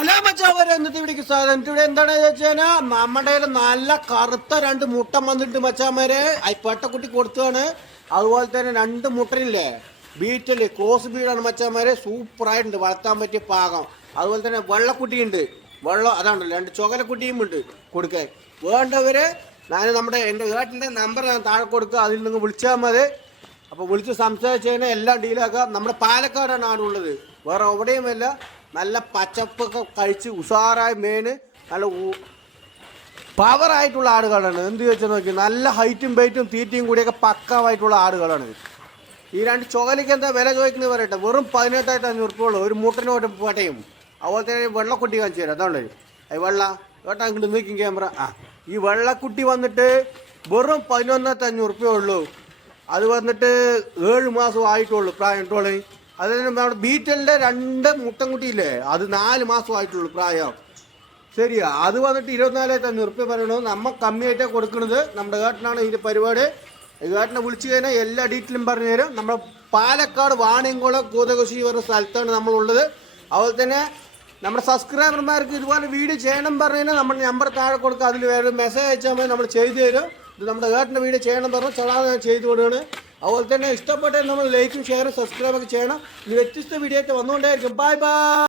Hello മച്ചാവരെ, എന്നിട്ട് ഇവിടേക്ക് സാധനം ഇവിടെ എന്താണെന്ന് വെച്ചാൽ നമ്മുടെ നല്ല കറുത്ത 2 മുട്ട വന്നിട്ട് മച്ചാമാരെ പെട്ടക്കുട്ടി കൊടുത്തതാണ്. അതുപോലെ തന്നെ 2 മുട്ടയില്ലേ ബീറ്റല് ക്രോസ് ബീഡാണ് മച്ചാമാരെ, സൂപ്പറായിട്ടുണ്ട്, വളർത്താൻ പറ്റിയ പാകം. അതുപോലെ തന്നെ വെള്ളക്കുട്ടിയുണ്ട്, അതാണ് 2 ചുവലക്കുട്ടിയും ഉണ്ട് കൊടുക്കാൻ. വേണ്ടവര് എൻ്റെ ഏട്ടിൻ്റെ നമ്പർ ഞാൻ താഴെ കൊടുക്കുക, അതിൽ നിന്ന് വിളിച്ചാൽ മതി. അപ്പോൾ വിളിച്ച് സംസാരിച്ച് കഴിഞ്ഞാൽ എല്ലാം ഡീലാക്കാം. നമ്മുടെ പാലക്കാടാണ് ആടുള്ളത്, വേറെ എവിടെയുമല്ല. നല്ല പച്ചപ്പൊക്കെ കഴിച്ച് ഉഷാറായ മേന് നല്ല പവറായിട്ടുള്ള ആടുകളാണ്. എന്ത് ചോദിച്ചാൽ നോക്കി, നല്ല ഹൈറ്റും വെയിറ്റും തീറ്റയും കൂടിയൊക്കെ പക്കാവായിട്ടുള്ള ആടുകളാണ്. ഈ 2 ചുവലയ്ക്ക് എന്താ വില ചോദിക്കുന്നത് പറയട്ടെ, വെറും 18,500 ഉള്ളൂ ഒരു മൂട്ടനോട്ട് പട്ടയും. അതുപോലെ തന്നെ വെള്ളക്കുട്ടി കാണിച്ചു തരാം, അതാണ് കേട്ടാ അങ്ങോട്ട് നോക്കി ക്യാമറ. ഈ വെള്ളക്കുട്ടി വന്നിട്ട് വെറും 11,500 ഉള്ളൂ. അത് വന്നിട്ട് 7 മാസം ആയിട്ടുള്ളൂ പ്രായം ഇട്ടോളൂ. അത് നമ്മുടെ ബീറ്റലിൻ്റെ 2 മുട്ടൻകുട്ടിയില്ലേ, അത് 4 മാസം ആയിട്ടുള്ളൂ പ്രായം. ശരിയാ, അത് വന്നിട്ട് 24,500 പറയണത്. നമ്മൾ കമ്മിയായിട്ടാണ് കൊടുക്കുന്നത്. നമ്മുടെ ഏട്ടനാണ് ഇതിൻ്റെ പരിപാടി. ഏട്ടനെ വിളിച്ചു കഴിഞ്ഞാൽ എല്ലാ ഡീറ്റെയിലും പറഞ്ഞു തരും. നമ്മുടെ പാലക്കാട് വാണിയംകുളം കൂതകുശി പറഞ്ഞ സ്ഥലത്താണ് നമ്മളുള്ളത്. അതുപോലെ തന്നെ നമ്മുടെ സബ്സ്ക്രൈബർമാർക്ക് ഇതുപോലെ വീഡിയോ ചെയ്യണം പറഞ്ഞു കഴിഞ്ഞാൽ നമ്മുടെ നമ്പർ താഴെ കൊടുക്കുക, അതിൽ വേറെ മെസ്സേജ് അയച്ചാൽ മതി, നമ്മൾ ചെയ്തു തരും. ഇത് നമ്മുടെ ഏട്ടൻ്റെ വീഡിയോ ചെയ്യണം പറഞ്ഞാൽ ചടാതെ ചെയ്തു കൊടുക്കുകയാണ്. അതുപോലെ തന്നെ ഇഷ്ടപ്പെട്ട നമ്മൾ ലൈക്കും ഷെയറും സബ്സ്ക്രൈബൊക്കെ ചെയ്യണം. ഇത് വ്യത്യസ്ത വീഡിയോ ആയിട്ട് വന്നുകൊണ്ടേയിരിക്കും. Bye by.